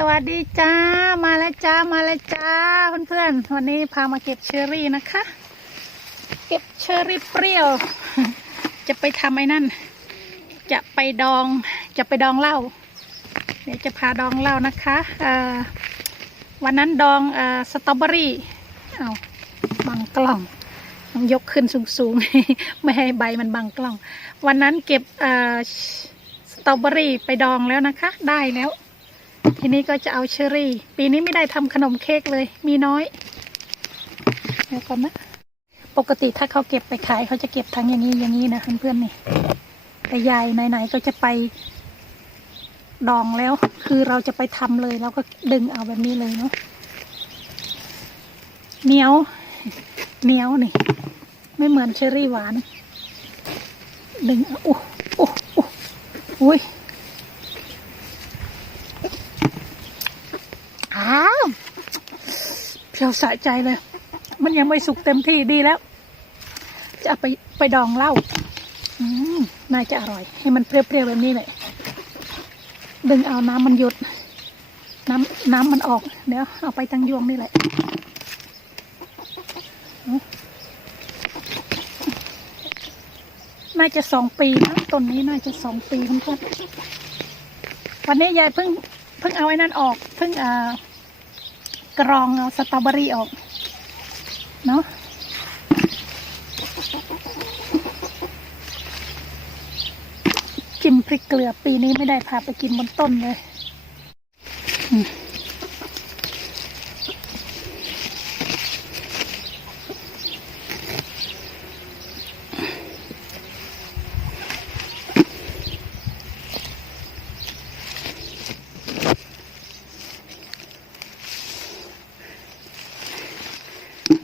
สวัสดีจ้า มาแล้วจ้า มาแล้วจ้าเพื่อนๆ วันนี้พามาเก็บเชอรี่นะคะ เก็บเชอรี่เปรี้ยว จะไปทำไอ้นั่น จะไปดอง จะไปดองเหล้า เดี๋ยวจะพาดองเหล้านะคะเอ่อวันนั้นดองเอ่อสตรอเบอรี่ เอาบังกล้องต้องยกขึ้นสูงๆ ไม่ให้ใบมันบังกล้อง วันนั้นเก็บเอ่อสตรอเบอรี่ไปดองแล้วนะคะ ได้แล้ว ทีนี้ก็จะเอาเชอรี่ ปีนี้ไม่ได้ทำขนมเค้กเลย มีน้อยเดี๋ยวก่อนนะปกติถ้าเขาเก็บไปขายเขาจะเก็บทั้งอย่างนี้อย่างนี้นะเพื่อนๆนี่ แต่ยายไหนๆก็จะไปดองแล้ว คือเราจะไปทำเลยเราก็ดึงเอาแบบนี้เลยเนาะเหนียวเหนียวนี่ ไม่เหมือนเชอรี่หวาน ดึงเอาโอ้โอ้โอ้อุ้ย อ้าว เพียวสะใจเลย มันยังไม่สุกเต็มที่ดีแล้ว จะไปไปดองเหล้าน่าจะอร่อย ให้มันเปรี้ยวๆแบบนี้เลยดึงเอาน้ำมันหยด น้ำน้ำมันออก เดี๋ยวเอาไปตั้งยวงนี่แหละน่าจะสองปีนะต้นนี้น่าจะสองปีเพื่อวันนี้ยายเพิ่งเพิ่งเอาไอ้นั่นออก เพิ่งอ่า กรองเอาสตรอเบอรี่ออกเนาะจิ้มพริกเกลือปีนี้ไม่ได้พาไปกินบนต้นเลย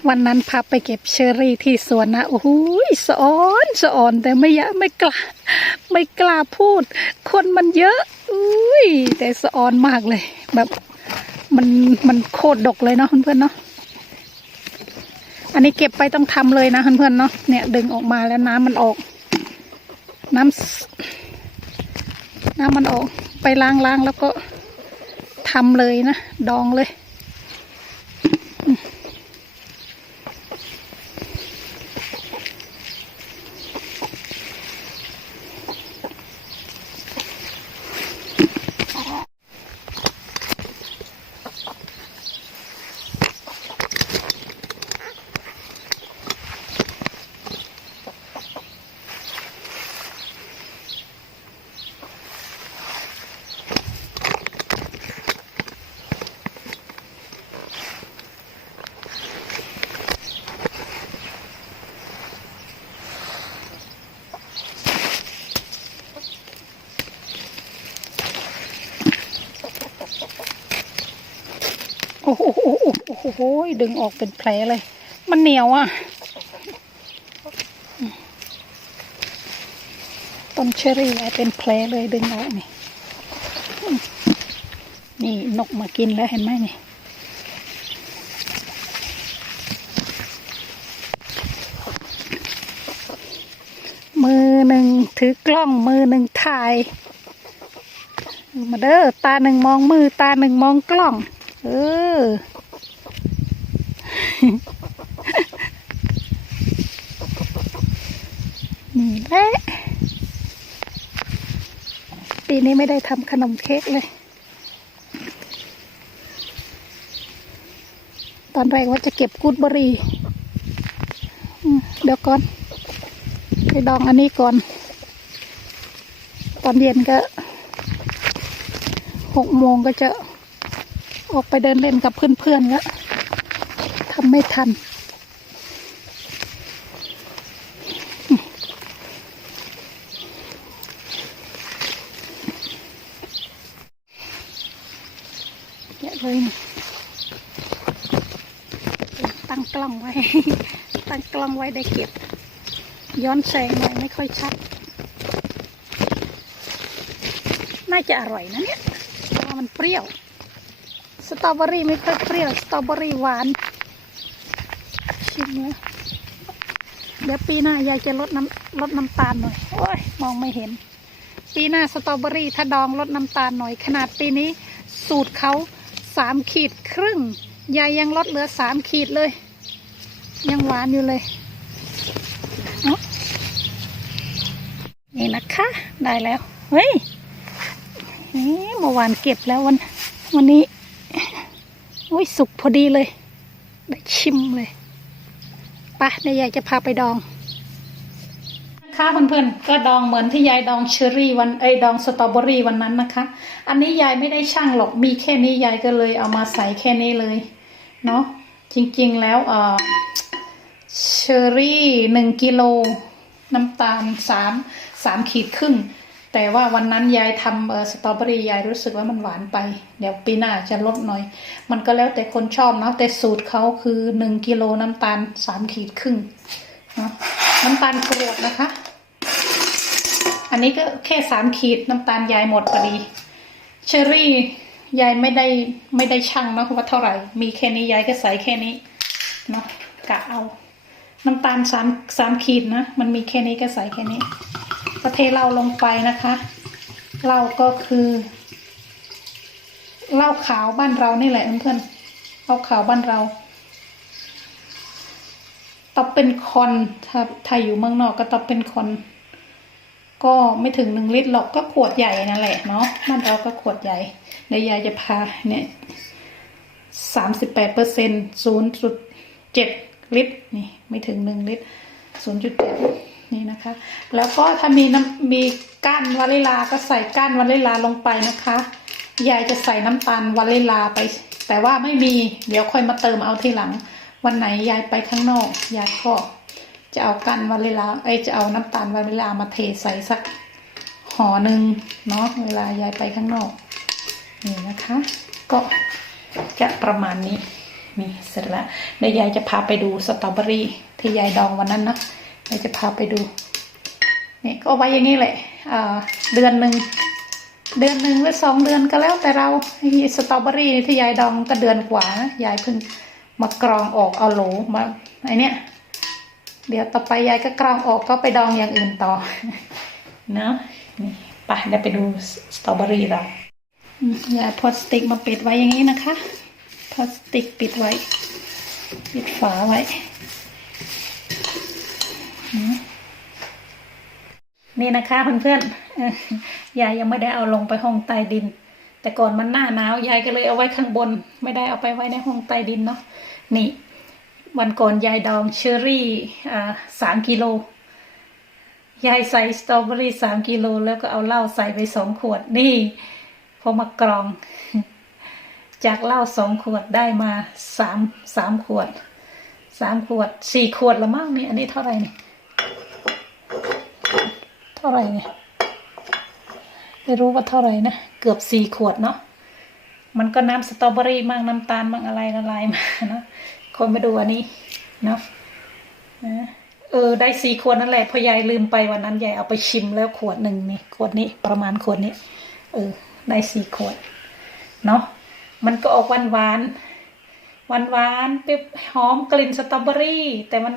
วันนั้นพาไปเก็บเชอรี่ที่สวนนะโอ้โหสะออนสะออนแต่ไม่ยากไม่กล้า ไม่กล้าพูด คนมันเยอะอุ้ยแต่สะออนมากเลย แบบมันมันโคตรดกเลยเนาะเพื่อนๆเนาะอันนี้เก็บไปต้องทำเลยนะเพื่อนๆเนาะเนี่ยดึงออกมาแล้วน้ำมันออก น้ำสน้ำมันออก ไปล้างๆแล้วก็ทำเลยนะ ดองเลย โอ้โหโอ้โหดึงออกเป็นแผลเลย มันเหนียวอะ ต้นเชอรี่เป็นแผลเลยดึงออกนี่ นี่นกมากินแล้วเห็นไหมนี่มือหนึ่งถือกล้องมือหนึ่งถ่าย มาเด้อตาหนึ่งมองมือตาหนึ่งมองกล้อง เออนี่แหละปีนี้ไม่ได้ทำขนมเค้กเลย ตอนแรกว่าจะเก็บกูดบรีเดี๋ยวก่อน ไปดองอันนี้ก่อน ตอนเย็นก็หกโมงก็จะ ออกไปเดินเล่นกับเพื่อนๆแล้วทำไม่ทัน เยอะเลยตั้งกล้องไว้ ตั้งกล้องไว้ได้เก็บ ย้อนแสงหน่อยไม่ค่อยชัด น่าจะอร่อยนะเนี่ยเพราะว่ามันเปรี้ยว สตรอเบอรี่ไม่ค่อยเปรี้ยว สตรอเบอรี่หวาน ชิมเลยเดี๋ยวปีหน้ายายจะลดน้ำลดน้ำตาลหน่อย โอ้ย มองไม่เห็น ปีหน้าสตรอเบอรี่ถ้าดองลดน้ำตาลหน่อย ขนาดปีนี้ สูตรเขาสามขีดครึ่ง ยายยังลดเหลือสามขีดเลย ยังหวานอยู่เลยเนาะนี่นะคะ ได้แล้ว เฮ้ยนี่เมื่อวานเก็บแล้ววัน วันนี้ ยสุกพอดีเลย ได้ชิมเลยปะเดี๋ยวยายจะพาไปดองค่ะเพื่อนๆก็ดองเหมือนที่ยายดองเชอรี่วันเอ้ดองสตรอเบอรี่วันนั้นนะคะ อันนี้ยายไม่ได้ช่างหรอกมีแค่นี้ยายก็เลยเอามาใส่แค่นี้เลยเนาะจริงๆแล้วเออเชอรี่หนึ่งกิโลน้ำตาลสามสามขีดครึ่ง แต่ว่าวันนั้นยายทำสตรอเบอรี่ยายรู้สึกว่ามันหวานไป เดี๋ยวปีหน้าจะลดหน่อย มันก็แล้วแต่คนชอบเนาะแต่สูตรเขาคือหนึ่งกิโลน้ำตาลสามขีดครึ่งเนาะน้ำตาลกรวดนะคะ อันนี้ก็แค่สามขีดน้ำตาลยายหมดพอดี เชอรี่ยายไม่ได้ไม่ได้ชั่งเนาะว่าเท่าไหร่ มีแค่นี้ยายก็ใส่แค่นี้เนาะกะเอา น้ำตาลสามสามขีดนะ มันมีแค่นี้ก็ใส่แค่นี้ ก็เทเหล้าลงไปนะคะเหล้าก็คือเหล้าขาวบ้านเรานี่แหละเพื่อนๆเหล้าขาวบ้านเราตอบเป็นคอนถ้าถ้าอยู่เมืองนอกก็ตอบเป็นคอนก็ไม่ถึงหนึ่งลิตรหรอกก็ขวดใหญ่นั่นแหละเนาะบ้านเราก็ขวดใหญ่เดี๋ยยายจะพาเนี่ยสามสิบแปดเปอร์เซ็นต์ศูนย์จุดเจ็ดลิตรนี่ไม่ถึงหนึ่งลิตรศูนย์จุดเจ็ด นี่นะคะ แล้วก็ถ้ามีน้ำมีก้านวานิลาก็ใส่ก้านวานิลาลงไปนะคะยายจะใส่น้ำตาลวานิลาไป แต่ว่าไม่มีเดี๋ยวค่อยมาเติมเอาทีหลัง วันไหนยายไปข้างนอกยายก็จะเอากันวานิลาไอจะเอาน้ำตาลวานิลามาเทใส่สักห่อหนึ่งเนาะเวลายายไปข้างนอกนี่นะคะ ก็จะประมาณนี้นี่เสร็จแล้วเดี๋ยวยายจะพาไปดูสตรอเบอรี่ที่ยายดองวันนั้นนะ เดี๋ยวจะพาไปดูเนี่ยก็ไว้อย่างนี้แหละเดือนหนึ่งเดือนหนึ่งหรือสองเดือนก็แล้วแต่เราไอ้สตรอเบอรี่ที่ยายดองก็เดือนกว่ายายเพิ่งมากรองออกเอาโหลมาไอเนี้ยเดี๋ยวต่อไปยายก็กรองออกก็ไปดองอย่างอื่นต่อเนาะนี่ไปเดี๋ยวไปดูสตรอเบอรี่เรายายพลาสติกมาปิดไว้อย่างนี้นะคะพลาสติกปิดไว้ปิดฝาไว้อืม นี่นะคะเพื่อนๆเอ่อยายยังไม่ได้เอาลงไปห้องใต้ดิน แต่ก่อนมันหน้าหนาวยายก็เลยเอาไว้ข้างบน ไม่ได้เอาไปไว้ในห้องใต้ดินเนาะนี่ วันก่อนยายดองเชอรี่อ่สามกิโลยายใส่สตรอเบอรี่สามกิโลแล้วก็เอาเหล้าใส่ไปสองขวดนี่พอมากรอง จากเหล้าสองขวดได้มาสามสามขวดสามขวดสี่ขวดละมั้งนี่อันนี้เท่าไหร่นี่ ท่าไหร่เนี่ยไม่รู้ว่าเท่าไหร่นะ เกือบสี่ขวดเนาะมันก็น้ำสตรอเบอรี่มั่งน้ำตาลมั่งอะไรละลายมาเนาะคนมาดูอันนี้เนาะเออได้สี่ขวดนั่นแหละพอยายลืมไปวันนั้นยายเอาไปชิมแล้วขวดหนึ่งนี่ขวดนี้ประมาณขวดนี้ เออ ได้สี่ขวดเนาะมันก็ออกหวานหวานหวานหวานเปรี้ยวหอมกลิ่นสตรอเบอรี่ แต่มัน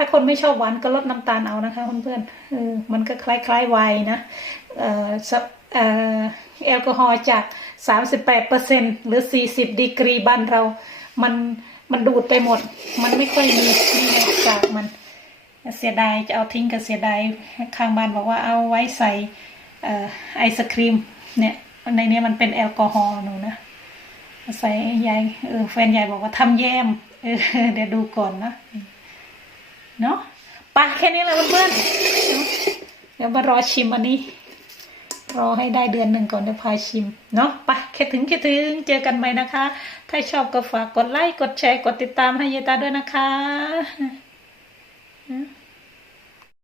ถ้าคนไม่ชอบหวานก็ลดน้ำตาลเอานะคะเพื่อนๆเออมันก็คล้ายๆไวน์นะเอ่อสเอ่อแอลกอฮอล์จาก 38เปอร์เซ็นหรือ 40 ดีกรีบ้านเรา มันมันดูดไปหมด มันไม่ค่อยมีนี่นะจากมัน เสียดายจะเอาทิ้งก็เสียดายข้างบ้านบอกว่าเอาไว้ใส่เอ่อไอศครีม เนี่ยในนี้มันเป็นแอลกอฮอล์หนูนะ ใส่ยายเออแฟนยายบอกว่าทำแยมเออเดี๋ยวดูก่อนนะเนาะไปแค่นี้แหละเพื่อนๆเดี๋ยวมารอชิมอันนี้ รอให้ได้เดือนหนึ่งก่อนเดี๋ยวพาชิมเนาะไปแค่ถึงแค่ถึงเจอกันใหม่นะคะ ถ้าชอบก็ฝากกดไลค์กดแชร์กดติดตามให้ยายตาด้วยนะคะ